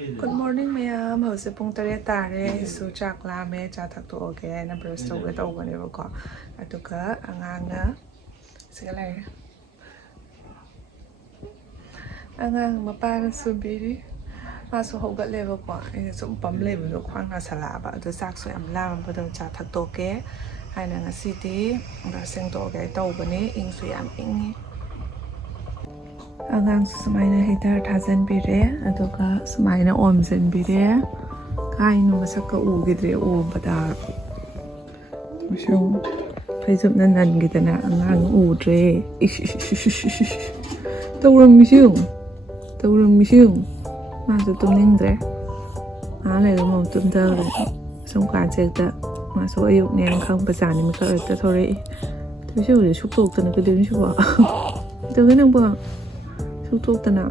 Good morning, ma'am. How's the pong tare tare? So chakla me chatak to okay. Na brush to get over ne ko. Atuka angang na. Sige lang. Angang mapana subiri. Maso hogat level ko. So pam level do kwang na salaba. Do sak so am lam pa do chatak to ke. Hai na nga city. Brushing to okay. To ba ni ing so yam ing. Angang sumaina hitar thazan bire. Atuka sumaina omzen bire. Kain masak ka ugidre o bada. Masyong Facebook nan kita na angang udre. Taurang misyong. Maso tumingdre. Alay mo tumdare. Sungkan sekta. Maso ayok niya ang kang pasani mika ta thore. Tayo siya shuktok ta na kadin siya. Ito ganang ba? Shuktok ta na.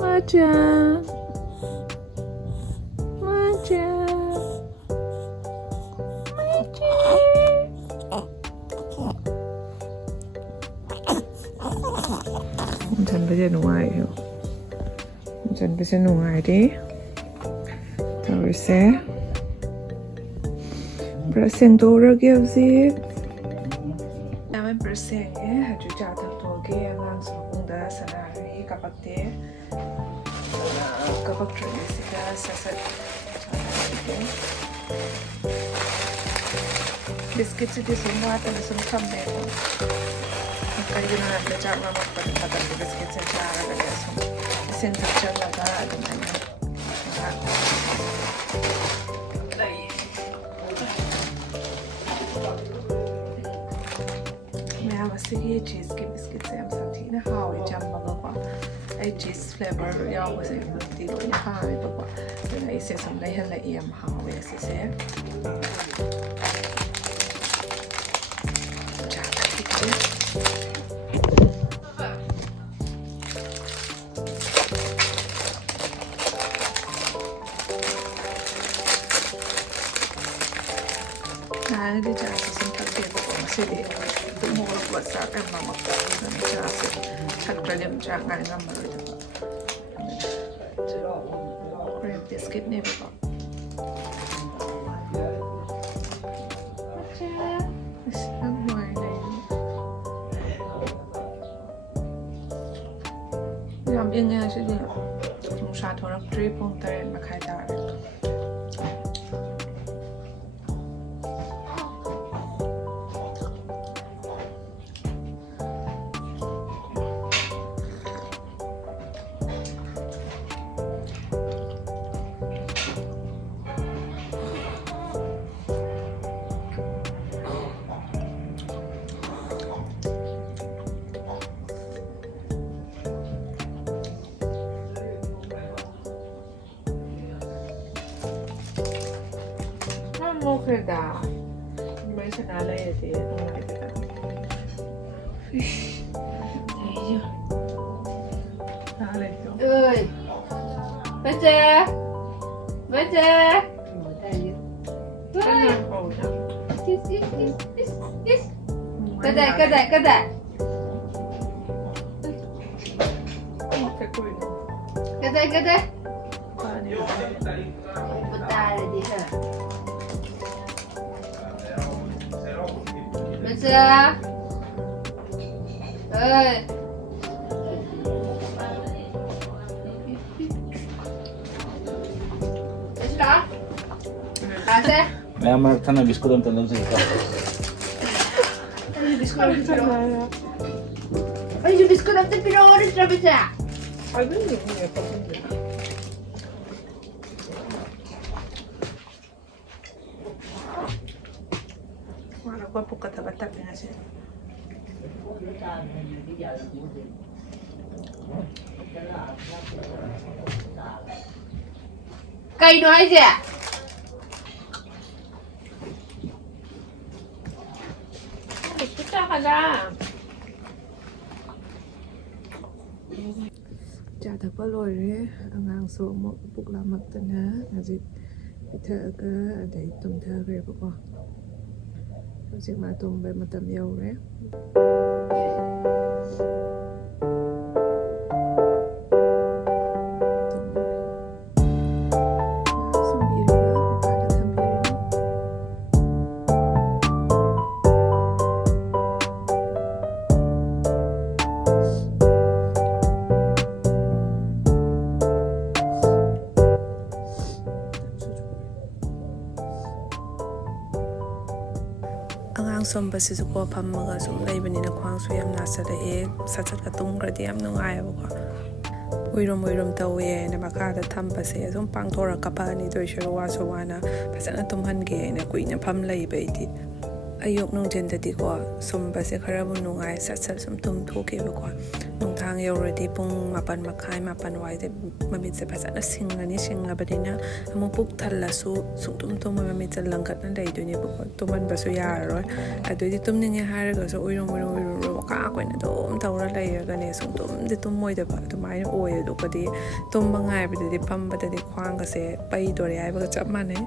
Maja. Chân bây giờ ngoài hiểu. Chân bây giờ ngoài đi. Tao sẽ pressing toure give gì. Namin pressing hạt chú cha thằng to kia ngang xuống đã sana ri kapak te. Kapak trôi sila sasat. Biscuit sih di semua atau di tumfam deh. Kayu na belajar mama pada biscuit saja ada semua. Mesin kerja laga ada banyak. मैं वैसे ये चीज़ के biscuit से हम साथी ना हाँ ये जम बगा आई चीज़ फ्लेवर या वैसे ती लो ये हाँ ये बगा तो ना इसे समझे है ना ये हम हाँ वैसे से Nah, ini jasa sempat dia bawa masih dia. Itu mau buat saat yang mama dan jasa cak dalam jangan ngambil itu. Cream biscuit ni bawa. Yang ini sih dia. Nungsibasina orang 3.3 makai dah. Okay dah. May sanalay ito yung nakita. Fish. Ayo. Sanalay ito. Ơi. Baca. Baca. Yes. Kedai. Kedai. Putar dia. Baca. Ơi. Sudah? Ada? Memang karena biskut dan telur sih. Ayo biskut nanti pindah sudah baca. Ada ni ya pasal. Mana gua buka tabat-tabat ni sih. Kain aja. Kita kada. Chả thật có lồi đấy, ngang số một bục làm mật tên á, là gì ꯏꯊꯛꯑꯒ ꯑꯗꯩ ꯇꯨꯝꯊꯈ꯭ꯔꯦꯕꯀꯣ ꯍꯧꯖꯤꯛ ꯃꯥ ꯇꯨꯝꯕꯩ ꯃꯇꯝ ꯌꯧꯔꯦ ꯑꯉꯥꯡ ꯁꯣꯝꯕꯁꯤꯁꯨꯀꯣ ꯐꯝꯃꯒ ꯁꯨꯝ ꯂꯩꯕꯅꯤꯅ ꯈ꯭ꯋꯥꯡꯁꯨ ꯌꯥꯝ ꯅꯥꯁꯤꯜꯂꯛꯑꯦ ꯁꯠ ꯁꯠꯀ ꯇꯨꯝꯈ꯭ꯔꯗꯤ ꯌꯥꯝ ꯅꯨꯡꯉꯥꯏꯌꯦꯕꯀꯣ ꯎꯏꯔꯨꯝ ꯇꯧꯋꯦ ꯍꯥꯏꯅ ꯃꯈꯥꯗ ꯊꯝꯕꯁꯦ ꯑꯗꯨꯝ ꯄꯥꯡꯊꯣꯔꯛ ꯀꯞꯄꯛꯑꯅꯤ ꯇꯧꯏꯁꯨ ꯋꯥꯁꯨ ꯋꯥꯅ ꯐꯖꯅ ꯇꯨꯝꯍꯟꯒꯦ ꯍꯥꯏꯅ ꯀꯨꯏꯅ ꯐꯝ ꯂꯩꯕ ꯑꯩꯗꯤ ꯑꯌꯨꯛ ꯅꯨꯡꯊꯤꯟꯗꯗꯤꯀꯣ ꯁꯨꯝꯕꯁꯦ ꯈꯔꯕꯨ ꯅꯨꯡꯉꯥꯏ ꯁꯠ ꯁꯨꯝ ꯇꯨꯝꯊꯣꯛꯈꯤꯕꯀꯣ ꯅꯨꯡꯗꯥꯡ ꯌꯧꯔꯗꯤ ꯄꯨꯡ 8:30 ꯋꯥꯏꯗ ꯃꯃꯤꯠꯁꯦ ꯐꯖꯅ ꯁꯤꯡꯉꯕꯅꯤꯅ ꯑꯃꯨꯛ ꯄꯨꯛ ꯊꯜꯂꯁꯨ ꯁꯨꯡꯇꯨꯝ ꯃꯃꯤꯠꯁꯦ ꯂꯪꯈꯠꯅ ꯂꯩꯗꯣꯏꯅꯦꯕꯀꯣ ꯇꯨꯝꯍꯟꯕꯁꯨ ꯌꯥꯔꯔꯣꯏ ꯑꯗꯨꯏꯗꯤ ꯇꯨꯝꯅꯤꯡꯉꯦ ꯍꯥꯏꯔꯒꯁꯨ ꯎꯏꯔꯨꯝ ꯀꯥ ꯑꯣꯏꯅ ꯑꯗꯨꯝ ꯇꯧꯔ ꯂꯩꯔꯒꯅꯦ ꯁꯨꯡꯇꯨꯝꯗꯤ ꯇꯨꯝꯃꯣꯏꯗꯕ ꯑꯗꯨꯃꯥꯏꯅ ꯑꯣꯏ ꯑꯗꯨꯒꯗꯤ ꯇꯨꯝꯕ ꯉꯥꯏꯕꯗꯗꯤ ꯐꯝꯕꯗꯗꯤ ꯈ꯭ꯋꯥꯡꯒꯁꯦ ꯄꯩꯗꯣꯔꯦ ꯍꯥꯏꯕꯒ ꯆꯞ ꯃꯥꯟꯅꯩ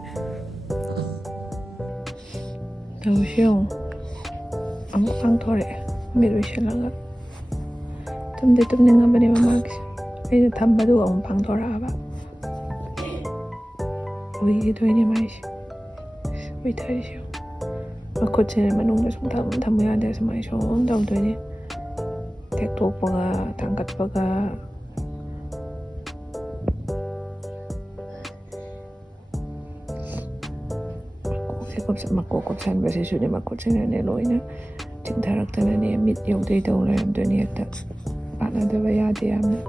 ꯇꯧꯁꯤ ꯌꯦꯡꯉꯨ ꯑꯃꯨꯛ ꯄꯥꯡꯊꯣꯔꯛꯑꯦ ꯃꯤꯠ ꯎꯏꯁꯤꯜꯂꯒ ꯇꯨꯝꯅꯤꯡꯉꯕꯅꯦꯕ ꯃꯥꯒꯤꯁꯦ ꯑꯩꯅ ꯊꯝꯕꯗꯨꯒ ꯑꯃꯨꯛ ꯄꯥꯡꯊꯣꯔꯛꯑꯕ ꯎꯏꯈꯤꯗꯣꯏꯅꯦ ꯃꯥꯏꯁꯦ ꯎꯏꯊꯔꯤꯁꯦ ꯃꯈꯨꯠꯁꯤꯅ ꯃꯅꯨꯡꯗ ꯁꯨꯡꯊꯝ ꯊꯝꯕ ꯌꯥꯗꯦ ꯁꯨꯃꯥꯏꯅ ꯁꯨꯝ ꯇꯧꯗꯣꯏꯅꯦ ꯇꯦꯛꯊꯣꯛꯄꯒ ꯊꯥꯡꯒꯠꯄꯒ ꯃꯀꯣꯛ ꯀꯨꯞꯁꯟꯕꯁꯤꯁꯨꯅꯦ ꯃꯈꯨꯠꯁꯤꯅꯅꯦ ꯂꯣꯏꯅ ꯆꯤꯡꯊꯔꯛꯇꯅꯅꯦ ꯃꯤꯠ ꯌꯧꯗꯣꯏ ꯇꯧ ꯂꯩꯔꯝꯗꯣꯏꯅꯦ ꯍꯦꯛꯇ ꯄꯥꯟꯅꯗꯕ ꯌꯥꯗꯦ ꯌꯥꯝꯅ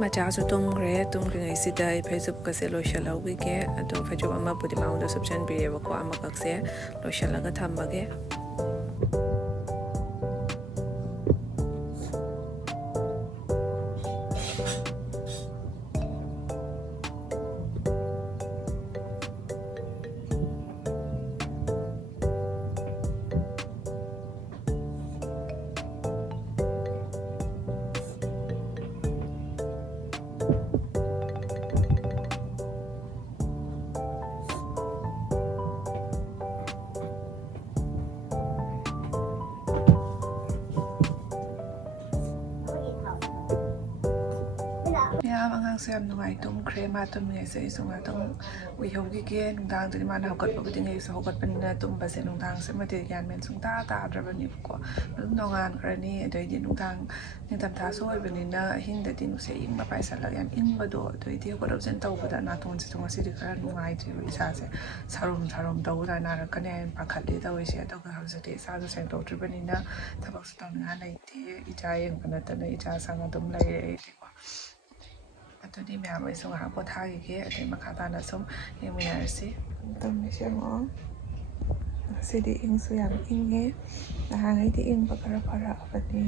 ꯃꯆꯥꯁꯨ ꯇꯨꯝꯈ꯭ꯔꯦ ꯇꯨꯝꯈ꯭ꯔꯤꯉꯩꯁꯤꯗ ꯑꯩ ꯐꯩꯖꯨꯞꯀꯁꯦ ꯂꯣꯏꯁꯤꯜꯍꯧꯈꯤꯒꯦ ꯑꯗꯣ ꯐꯩꯖꯨꯞ ꯑꯃꯕꯨꯗꯤ ꯃꯉꯣꯟꯗ ꯁꯨꯞꯆꯟꯕꯤꯔꯦꯕꯀꯣ ꯑꯃꯈꯛꯁꯦ ꯂꯣꯏꯁꯤꯜꯂꯒ ꯊꯝꯃꯒꯦ ꯑꯉꯥꯡꯁꯦ ꯌꯥꯝ ꯅꯨꯡꯉꯥꯏ ꯇꯨꯝꯈ꯭ꯔꯦ ꯃꯥ ꯇꯨꯝꯃꯤꯉꯩꯁꯦ ꯑꯩꯁꯨ ꯉꯥꯛꯇꯪ ꯎꯏꯍꯧꯈꯤꯒꯦ ꯅꯨꯡꯗꯥꯡꯗꯗꯤ ꯃꯥꯅ ꯍꯧꯒꯠꯄ ꯈꯨꯗꯤꯡꯒꯤ ꯑꯩꯁꯨ ꯍꯧꯒꯠꯄꯅꯤꯅ ꯇꯨꯝꯕꯁꯦ ꯅꯨꯡꯗꯥꯡꯁꯤꯃꯗꯤ ꯒ꯭ꯌꯥꯟ ꯃꯦꯟ ꯁꯨꯡꯇꯥ ꯇꯥꯗ꯭ꯔꯕꯅꯦꯕꯀꯣ ꯑꯗꯨꯝ ꯅꯣꯡꯉꯥꯟꯈ꯭ꯔꯅꯤ ꯑꯗꯩꯗꯤ ꯅꯤꯡꯊꯝꯊꯥꯁꯨ ꯑꯣꯏꯕꯅꯤꯅ ꯑꯍꯤꯡꯗꯗꯤ ꯅꯨꯡꯁꯤꯠ ꯑꯏꯪꯕ ꯄꯥꯏꯁꯜꯂꯒ ꯌꯥꯝ ꯏꯪꯕꯗꯣ ꯑꯗꯩꯗꯤ ꯍꯧꯒꯠ ꯍꯧꯖꯤꯟ ꯇꯧꯕꯗ ꯅꯥꯇꯣꯟꯁꯤꯁꯨ ꯉꯁꯤꯗꯤ ꯈꯔ ꯅꯨꯡꯉꯥꯏꯇ꯭ꯔꯦꯕ ꯏꯁꯥꯁꯦ ꯁꯥꯔꯣꯝ ꯇꯧꯕꯗ ꯅꯥꯔꯛꯀꯅꯤ ꯍꯥꯏꯅ ꯄꯥꯈꯠꯂꯤ ꯇꯧꯔꯤꯁꯦ ꯑꯗꯨꯒ ꯍꯧꯖꯤꯛꯇꯤ ꯏꯁꯥꯁꯨ ꯁꯦꯡꯗꯣꯛꯇ꯭ꯔꯤꯕꯅꯤꯅ ꯊꯕꯛꯁꯨ ꯇꯧꯅꯤꯡꯉꯥꯏ ꯂꯩꯇꯦ ꯏꯆꯥ ꯌꯦꯡꯕ ꯅꯠꯇꯅ ꯏꯆꯥ ꯁꯪ ꯑꯗꯨꯝ ꯂꯩꯔꯦ ꯑꯩꯗꯤꯀꯣ ꯑꯗꯨꯗꯤ ꯃꯌꯥꯝ ꯑꯩꯁꯨ ꯉꯥꯏꯍꯥꯛ ꯄꯣꯊꯥꯈꯤꯒꯦ ꯑꯗꯩ ꯃꯈꯥ ꯇꯥꯅ ꯁꯨꯝ ꯌꯦꯡꯃꯤꯟꯅꯔꯁꯤ ꯇꯧꯔꯤꯁꯦ ꯌꯦꯡꯉꯣ ꯉꯁꯤꯗꯤ ꯏꯪꯁꯨ ꯌꯥꯝ ꯏꯪꯉꯦ ꯅꯍꯥꯟꯉꯩꯗꯤ ꯏꯪꯕ ꯈꯔ ꯐꯔꯛꯑꯕꯅꯤ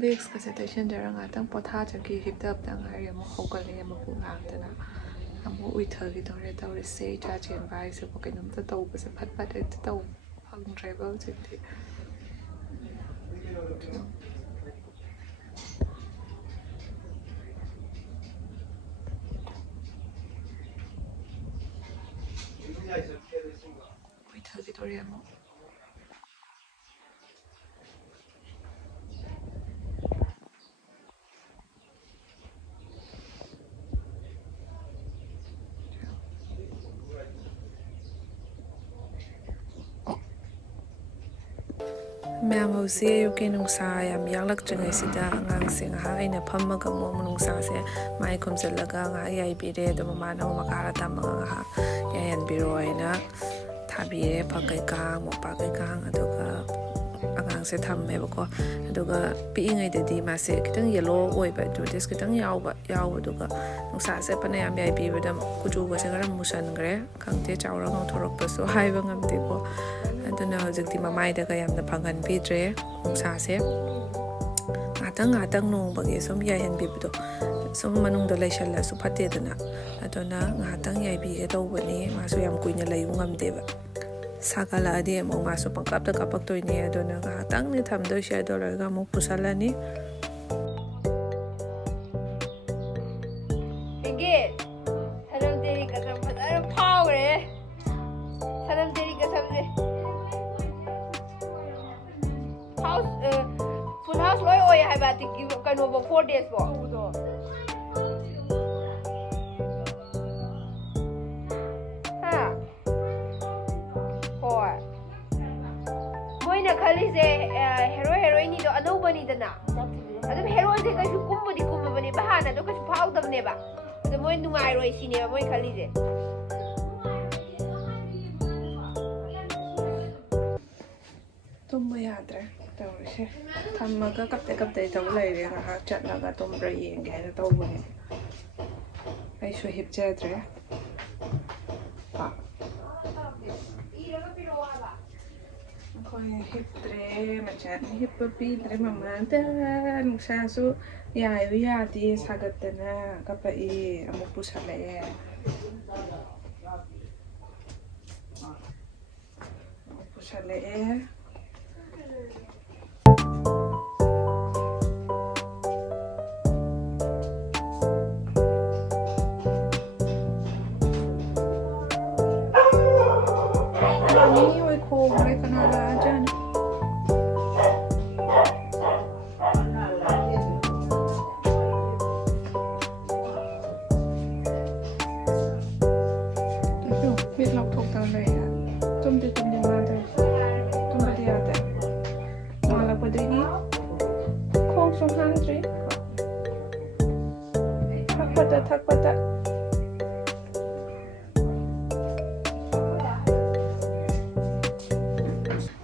ꯕꯦꯛꯁꯀꯁꯦ ꯇꯩꯁꯟꯖꯔꯒ ꯉꯥꯛꯇꯪ ꯄꯣꯊꯥꯖꯒꯦ ꯍꯤꯞꯇꯕꯗ ꯉꯥꯏꯔꯤ ꯑꯃꯨꯛ ꯍꯧꯒꯠꯂꯛꯑꯦ ꯃꯄꯨꯛ ꯂꯥꯛꯇꯅ ꯑꯃꯨꯛ ꯎꯏꯊꯈꯤꯗꯧꯔꯦ ꯇꯧꯔꯤꯁꯦ ꯏꯆꯥ ꯆꯦꯟꯕ ꯍꯥꯏꯁꯤꯕꯨ ꯀꯩꯅꯣꯝꯇ ꯇꯧꯕꯁꯦ ꯐꯠ ꯍꯦꯛꯇ ꯇꯧꯕ ꯐꯪꯗ꯭ꯔꯦꯕ ꯍꯧꯖꯤꯛꯇꯤ ꯎꯏꯊꯈꯤꯗꯧꯔꯦ ꯑꯃꯨꯛ ꯃꯌꯥꯝ ꯍꯧꯖꯤꯛ ꯑꯌꯨꯛꯀꯤ ꯅꯨꯡꯁꯥ ꯌꯥꯝ ꯌꯥꯛꯂꯛꯇ꯭ꯔꯤꯉꯩꯁꯤꯗ ꯑꯉꯥꯡꯁꯦ ꯉꯥꯏꯍꯥꯛ ꯑꯩꯅ ꯐꯝꯃꯒ ꯑꯃꯨꯛ ꯅꯨꯡꯁꯥꯁꯦ ꯃꯥꯏ ꯈꯨꯝꯖꯤꯜꯂꯒ ꯉꯥꯏꯍꯥꯛ ꯌꯥꯏꯕꯤꯔꯦ ꯑꯗꯨꯒ ꯃꯥꯅ ꯑꯃꯨꯛ ꯃꯈꯥꯗ ꯊꯝꯃꯒ ꯉꯥꯏꯍꯥꯛ ꯌꯥꯏꯍꯟꯕꯤꯔꯣ ꯍꯥꯏꯅ ꯊꯥꯕꯤꯔꯦ ꯐꯛ ꯀꯩꯀꯥꯡ ꯃꯣꯝꯄꯥꯛ ꯀꯩꯀꯥꯡ ꯑꯗꯨꯒ ꯑꯉꯥꯡꯁꯦ ꯊꯝꯃꯦꯕꯀꯣ ꯑꯗꯨꯒ ꯄꯤꯛꯏꯉꯩꯗꯗꯤ ꯃꯥꯁꯦ ꯈꯤꯇꯪ ꯌꯦꯜꯂꯣ ꯑꯣꯏꯕ ꯖꯣꯟꯗꯤꯁ ꯈꯤꯇꯪ ꯌꯥꯎꯕꯗꯨꯒ ꯅꯨꯡꯁꯥꯁꯦ ꯐꯅꯌꯥꯝ ꯌꯥꯏꯕꯤꯕꯗ ꯀꯨꯆꯨꯒꯁꯦ ꯈꯔ ꯃꯨꯁꯟꯈ꯭ꯔꯦ ꯈꯪꯗꯦ ꯆꯥꯎꯔ ꯉꯧꯊꯣꯔꯛꯄꯁꯨ ꯍꯥꯏꯕ ꯉꯝꯗꯦꯀꯣ ꯑꯗꯨꯅ ꯍꯧꯖꯤꯛꯇꯤ ꯃꯃꯥꯏꯗꯒ ꯌꯥꯝꯅ ꯐꯪꯍꯟꯕꯤꯗ꯭ꯔꯦ ꯅꯨꯡꯁꯥꯁꯦ ngah tang nongbagi som yaihenbibdo som manungda laisalla su phatedana adona ngah-tang yaibige tawbani masu yam kuina laiu ngamdeba sagala adi mo masu pangkapta kapaktoine adona ngah-tang ni thamdoi sha dolaga mo pusalani Again, salam teri kasam padar power. Salam teri kasam se. House, full house loy oy hai ba ti kan over 4 days bo. Ha. Hoy. Moina khali se hero heroine ni do anouba ni dana. Adum heroine se kasu kumbudi kumbani bahana do kasu faudamne ba. Adum moi nungai roi sine ba moi khali se. tumba yadre tawse thammaga kapte taw laire ha chatlaga tumbra yenge na tawbani ai shu hipchadre pa koi hiptre machan hippi mamanta nungsasu yaiu yati sagatana kapai amuk pusale ini oi ko ore kanala ajan tu biết lọc thuộc tao này à tum đi mà đây tum đi à đây mà là bữa đi không số hàng gì thắc bata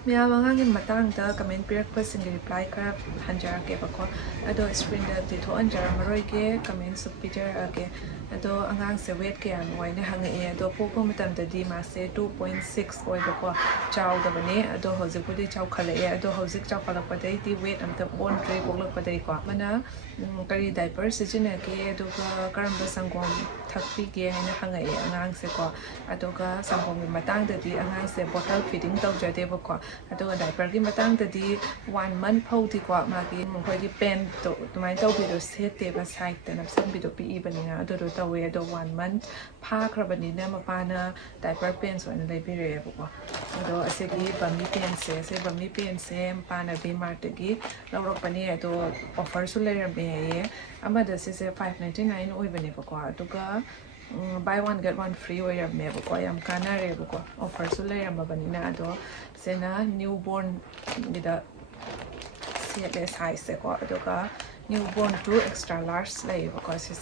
Mia mangang matangda comment pirakpasin reply kara hanjara ke bako ado screen da dito anjara maroi ke comment sub picture ake ado angang se weight ke anwai ne hang e ado popo matam da di ma se 2.6 oi bako chaw da bane ado hozik pudi chaw khale e ado hozik chaw khala padai di weight am ta on tray boklak padai ko mana kari diaper sijina ke ado karam da sangom thakpi ke haina hang e angang se ko ado ka sangom matang da di angang se bottle feeding taw jade bako aduga diaper gi matang da di 1 month phau ti kwa ma gi mkhoi gi pen to tumai taw bi do set te ba side ta nam sang bi do pi ibani ado do tawe ado 1 month pha khrabani na mapa na diaper pen so na dai bi re ko ado ase gi bami pen se pa na bi mart gi lawrok pani ado offer su le ram be ye amada se 599 oi bani ko aduga buy one get one free way of me ko yam kana re ko offer su le yam bani na ado sena newborn gida siete size ko aduga newborn 2 extra large lai ko se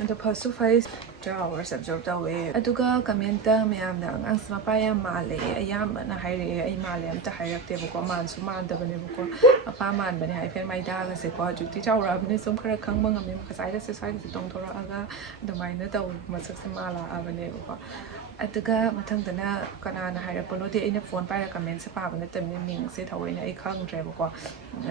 and the person face hours absorb the way aduga comment mayam na ang smapaya male ayam na haire ay male am ta hayakte ko man su man da bane ko apa man bane hai fen mai da ga se ko jukti chawra bane sum khara khang bang am khasai da se sai se tong thora aga dumai na taw masak se mala abane ko aduga mathang dana kana na haira polo de ina phone pai comment se pa bane tam ni ming se thawai na ai khang tre ko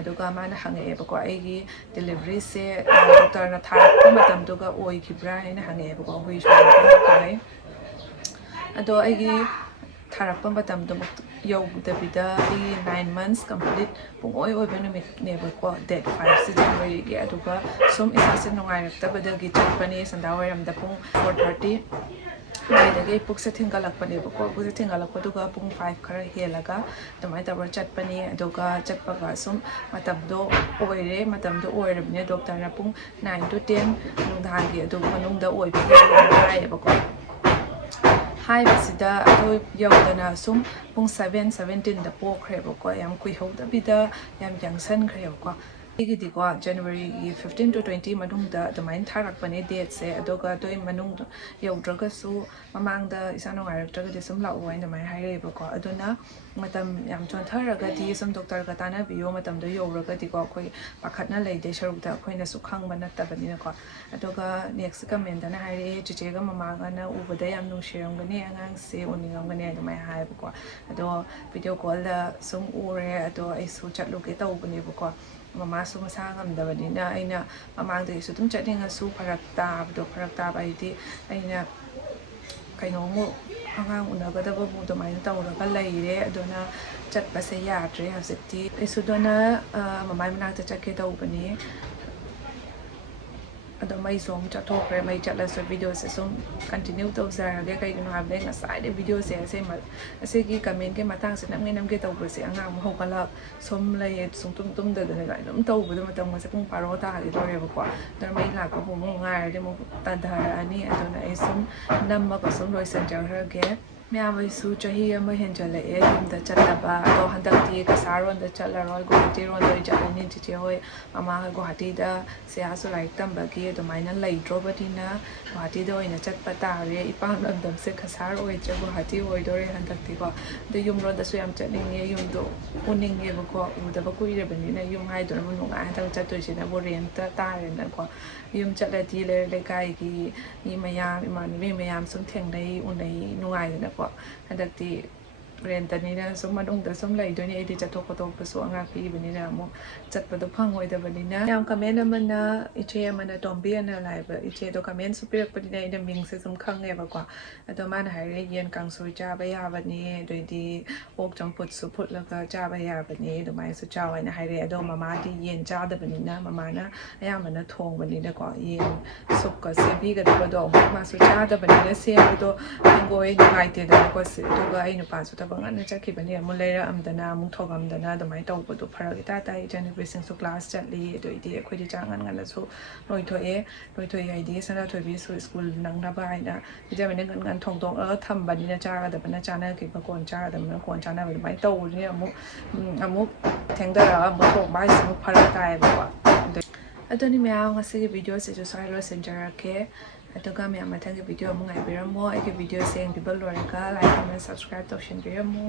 aduga ma na hange e ko ai gi delivery se doctor na thar ko matam to ga oi khibra ina hange ko hui shu kai ado ai gi tharapam batam do yo da bida 9 months complete pung oi benefit ne ko date 5 se January gi aduga som isa se nongai rakta bada gi chapani sandawaram da pung 4:30 mai da ge puk se thingalak pane ko puk se thingalak ko duga pung 5 khara helaga tamai ta bar chat pani aduga chatpa ga som matam do oire matam do oire ne doctor na pung 9 to 10 nung dhan gi adu manung da oi bi ai ba ko hai basida adu yawdana sum pung 7:17 da po khre ba ko yam kui ho da bida yam jangsan khre ko igi ko January 15 to 20 manung da main tharak pane date se adoga toi manung yawdraga su mamang da isano ngarak de sum la oi na mai haire ba ko aduna matam yam chon tharaga di sum doctor ga tana biyo matam do yawraga di ko khoi pakhatna lei de sharuk da khoina su khang bana ta bani na ko adoga next comment na haire chiche ga mamang na ubada yam nu shiram ga ne angang se oningam ga ne da mai hai ba ko ado video call da sum ure ado ai su chat lu ke ta ubani ba ko ꯃꯃꯥꯁꯨ ꯃꯁꯥ ꯉꯝꯗꯕꯅꯤꯅ ꯑꯩꯅ ꯃꯃꯥꯡꯗꯒꯤꯁꯨ ꯑꯗꯨꯝ ꯆꯠꯅꯤꯡꯉꯁꯨ ꯐꯔꯛ ꯇꯥꯕ ꯍꯥꯏꯗꯤ ꯑꯩꯅ ꯀꯩꯅꯣꯃꯨꯛ ꯑꯉꯥꯡ ꯎꯅꯒꯗꯕꯕꯨ ꯑꯗꯨꯃꯥꯏꯅ ꯇꯧꯔꯒ ꯂꯩꯔꯦ ꯑꯗꯨꯅ ꯆꯠꯄꯁꯦ ꯌꯥꯗ꯭ꯔꯦ ꯍꯧꯖꯤꯛꯇꯤ ꯑꯩꯁꯨ ꯑꯗꯨꯅ ꯃꯃꯥꯏ ꯃꯅꯥꯛꯇ ꯆꯠꯀꯦ ꯇꯧꯕꯅꯤ ꯑꯗꯣ ꯃꯩꯁꯨ ꯑꯃꯨꯛ ꯆꯠꯊꯣꯛꯈ꯭ꯔꯦ ꯃꯩ ꯆꯠꯂꯁꯨ ꯚꯤꯗꯤꯑꯣꯁꯦ ꯁꯨꯝ ꯀꯟꯇꯤꯅ꯭ꯌꯨ ꯇꯧꯖꯔꯒꯦ ꯀꯩꯒꯤꯅꯣ ꯍꯥꯏꯕꯗ ꯉꯁꯥꯏꯗꯩ ꯚꯤꯗꯤꯑꯣꯁꯦ ꯑꯁꯤꯒꯤ ꯀꯃꯦꯟꯒꯤ ꯃꯇꯥꯡꯁꯦ ꯅꯝꯒꯦ ꯇꯧꯕꯁꯦ ꯑꯉꯥꯡ ꯑꯃꯨꯛ ꯍꯧꯒꯠꯂꯛ ꯁꯨꯝ ꯂꯩꯌꯦ ꯁꯨꯡꯇꯨꯝ ꯇꯨꯝꯗꯗꯅ ꯑꯗꯨꯝ ꯇꯧꯕꯗ ꯃꯇꯝꯒꯁꯦ ꯄꯨꯡ 12 ꯇꯥꯒꯗꯧꯔꯦꯕꯀꯣ ꯑꯗꯨꯅ ꯃꯩ ꯂꯥꯛꯄꯕꯨ ꯑꯃꯨꯛ ꯉꯥꯏꯔꯗꯤ ꯑꯃꯨꯛ ꯇꯟꯊꯔꯛꯑꯅꯤ ꯑꯗꯨꯅ ꯑꯩ ꯁꯨꯝ ꯅꯝꯃꯒ ꯁꯨꯝ ꯂꯣꯏꯁꯤꯟꯖꯈ꯭ꯔꯒꯦ ꯃꯌꯥꯝ ꯑꯩꯁꯨ ꯆꯍꯤ ꯑꯃ ꯍꯦꯟꯖꯜꯂꯛꯑꯦ ꯌꯨꯝꯗ ꯆꯠꯇꯕ ꯑꯗꯣ ꯍꯟꯗꯛꯇꯤ ꯀꯁꯥꯔꯣꯟꯗ ꯆꯠꯂꯔꯣꯏ ꯒꯨꯋꯥꯍꯥꯇꯤꯔꯣꯟꯗ ꯑꯣꯏꯅ ꯆꯠꯂꯅꯤ ꯆꯤꯆꯦ ꯍꯣꯏ ꯃꯃꯥ ꯍꯣꯏ ꯒꯨꯋꯥꯍꯥꯇꯤꯗ ꯁꯤꯌꯥꯁꯨ ꯂꯥꯏꯔꯤꯛ ꯇꯝꯕꯒꯤ ꯑꯗꯨꯃꯥꯏꯅ ꯂꯩꯇ꯭ꯔꯕꯅꯤꯅ ꯒꯨꯋꯥꯍꯥꯇꯤꯗ ꯑꯣꯏꯅ ꯆꯠꯄ ꯇꯥꯔꯦ ꯏꯄꯥꯝ ꯂꯝꯗꯝꯁꯦ ꯀꯁꯥꯔ ꯑꯣꯏꯗ꯭ꯔꯦ ꯒꯨꯋꯥꯍꯥꯇꯤ ꯑꯣꯏꯗꯣꯔꯦ ꯍꯟꯗꯛꯇꯤꯀꯣ ꯑꯗꯣ ꯌꯨꯝꯂꯣꯝꯗꯁꯨ ꯌꯥꯝ ꯆꯠꯅꯤꯡꯉꯦ ꯌꯨꯝꯗꯣ ꯎꯅꯤꯡꯉꯦꯕꯀꯣ ꯎꯗꯕ ꯀꯨꯏꯔꯕꯅꯤ나 ꯌꯨꯝ ꯍꯥꯏꯗꯨꯅꯕꯨ ꯅꯨꯡꯉꯥꯏ ꯍꯟꯗꯛ ꯆꯠꯇꯣꯏꯁꯤꯅꯕꯨ ꯔꯦꯟꯇ ꯇꯥꯔꯦꯅꯀꯣ ꯌꯨꯝ ꯆꯠꯂꯗꯤ ꯂꯩꯀꯥꯏꯒꯤ ꯃꯤ ꯃꯌꯥꯝ ꯏꯃꯥꯟꯅꯕꯤ ꯃꯌꯥꯝ ꯁꯨꯝ ꯊꯦꯡꯅꯩ ꯎꯅꯩ ꯅꯨꯡꯉꯥꯏꯗꯅꯀꯣ ꯍꯟꯗꯛꯇꯤ ꯔꯦꯟꯇꯅꯤꯅ ꯁꯨꯝ ꯃꯅꯨꯡꯗ ꯁꯨꯝ ꯂꯩꯗꯣꯏꯅꯤ ꯑꯩꯗꯤ ꯆꯠꯊꯣꯛ ꯈꯣꯠꯇꯣꯛꯄꯁꯨ ꯑꯉꯥꯡ ꯄꯤꯕꯅꯤꯅ ꯑꯃꯨꯛ ꯆꯠꯄꯗꯣ ꯐꯪꯉꯣꯏꯗꯕꯅꯤꯅ ꯌꯥꯝ ꯀꯃꯦꯟ ꯑꯃꯅ ꯏꯆꯦ ꯑꯃꯅ ꯇꯣꯝꯕꯤ ꯑꯅ ꯂꯥꯏꯕ ꯏꯆꯦꯗꯣ ꯀꯃꯦꯟꯁꯨ ꯄꯤꯔꯛꯄꯅꯤꯅ ꯑꯩꯅ ꯃꯤꯡꯁꯦ ꯁꯨꯝ ꯈꯪꯉꯦꯕꯀꯣ ꯑꯗꯣ ꯃꯥꯅ ꯍꯥꯏꯔꯦ ꯌꯦꯟ ꯀꯥꯡꯁꯣꯏ ꯆꯥꯕ ꯌꯥꯕꯅꯤ ꯑꯗꯩꯗꯤ ꯑꯣꯛ ꯆꯝꯐꯨꯠꯁꯨ ꯐꯨꯠꯂꯒ ꯆꯥꯕ ꯌꯥꯕꯅꯤ ꯑꯗꯨꯃꯥꯏꯅꯁꯨ ꯆꯥꯎ ꯍꯥꯏꯅ ꯍꯥꯏꯔꯛꯑꯦ ꯑꯗꯣ ꯃꯃꯥꯗꯤ ꯌꯦꯟ ꯆꯥꯗꯕꯅꯤꯅ ꯃꯃꯥꯅ ꯑꯌꯥꯝꯕꯅ ꯊꯣꯡꯕꯅꯤꯅꯀꯣ ꯌꯦꯟ ꯁꯨꯞꯀ ꯁꯦꯝꯕꯤꯒꯗꯕꯗꯣ ꯑꯃꯨꯛ ꯃꯥꯁꯨ ꯆꯥꯗꯕꯅꯤꯅ ꯁꯦꯝꯕꯗꯣ ꯍꯪꯒꯣꯏ ꯅꯨꯡꯉꯥꯏꯇꯦꯗꯅꯀꯣ ꯑꯗꯨꯒ ꯑꯩ ꯅꯨꯄꯥꯁꯨ ꯊꯕꯛ ꯉꯟꯅ ꯆꯠꯈꯤꯕꯅꯤ ꯑꯃꯨꯛ ꯂꯩꯔꯛꯑꯝꯗꯅ ꯑꯃꯨꯛ ꯊꯣꯡꯉꯝꯗꯅ ꯑꯗꯨꯃꯥꯏꯅ ꯇꯧꯕꯗꯣ ꯐꯔꯛ ꯏꯇꯥ ꯇꯥꯏ ꯏꯆꯟꯅꯨꯄꯤꯁꯤꯡꯁꯨ ꯀ꯭ꯂꯥꯁ ꯆꯠꯂꯤ ꯑꯗꯩꯗꯤ ꯑꯩꯈꯣꯏꯗꯤ ꯆꯥꯛ ꯉꯟꯅꯁꯨ ꯂꯣꯏꯊꯣꯛꯑꯦ ꯍꯥꯏꯗꯤ ꯁꯅꯥꯊꯣꯏꯕꯤꯁꯨ ꯁ꯭ꯀꯨꯜ ꯅꯪꯅꯕ ꯍꯥꯏꯅ ꯄꯤꯖꯕꯅꯤꯅ ꯉꯟ ꯊꯣꯡꯗꯣꯛꯑꯒ ꯊꯝꯕꯅꯤꯅ ꯆꯥꯒꯗꯕꯅ ꯆꯥꯅꯈꯤꯕ ꯀꯣꯟ ꯆꯥꯒꯗꯕꯅ ꯀꯣꯟ ꯆꯥꯅꯕ ꯑꯗꯨꯃꯥꯏꯅ ꯇꯧꯕꯅꯤꯅ ꯑꯃꯨꯛ ꯊꯦꯡꯊꯔꯒ ꯑꯃꯨꯛ ꯊꯣꯡꯕ ꯍꯥꯏꯁꯦ ꯑꯃꯨꯛ ꯐꯔꯛ ꯇꯥꯏꯌꯦꯕꯀꯣ ꯑꯗꯨꯅꯤ ꯃꯌꯥꯝ ꯉꯁꯤꯒꯤ ꯚꯤꯗꯤꯑꯣꯁꯤꯁꯨ ꯁ꯭ꯋꯥꯏ ꯂꯣꯏꯁꯤꯟꯖꯔꯛꯀꯦ ꯑꯗꯨꯒ ꯃꯌꯥꯝ ꯃꯊꯪꯒꯤ ꯚꯤꯗꯤꯑꯣ ꯑꯃꯨꯛ ꯉꯥꯏꯕꯤꯔꯝꯃꯣ ꯑꯩꯒꯤ ꯚꯤꯗꯤꯑꯣꯁꯦ ꯌꯦꯡꯕꯤꯕ ꯂꯣꯏꯔꯒ ꯂꯥꯏꯛ ꯀꯃꯦꯟ ꯁꯕꯁꯀ꯭ꯔꯥꯏꯕ ꯇꯧꯁꯤꯟꯕꯤꯔꯝꯃꯣ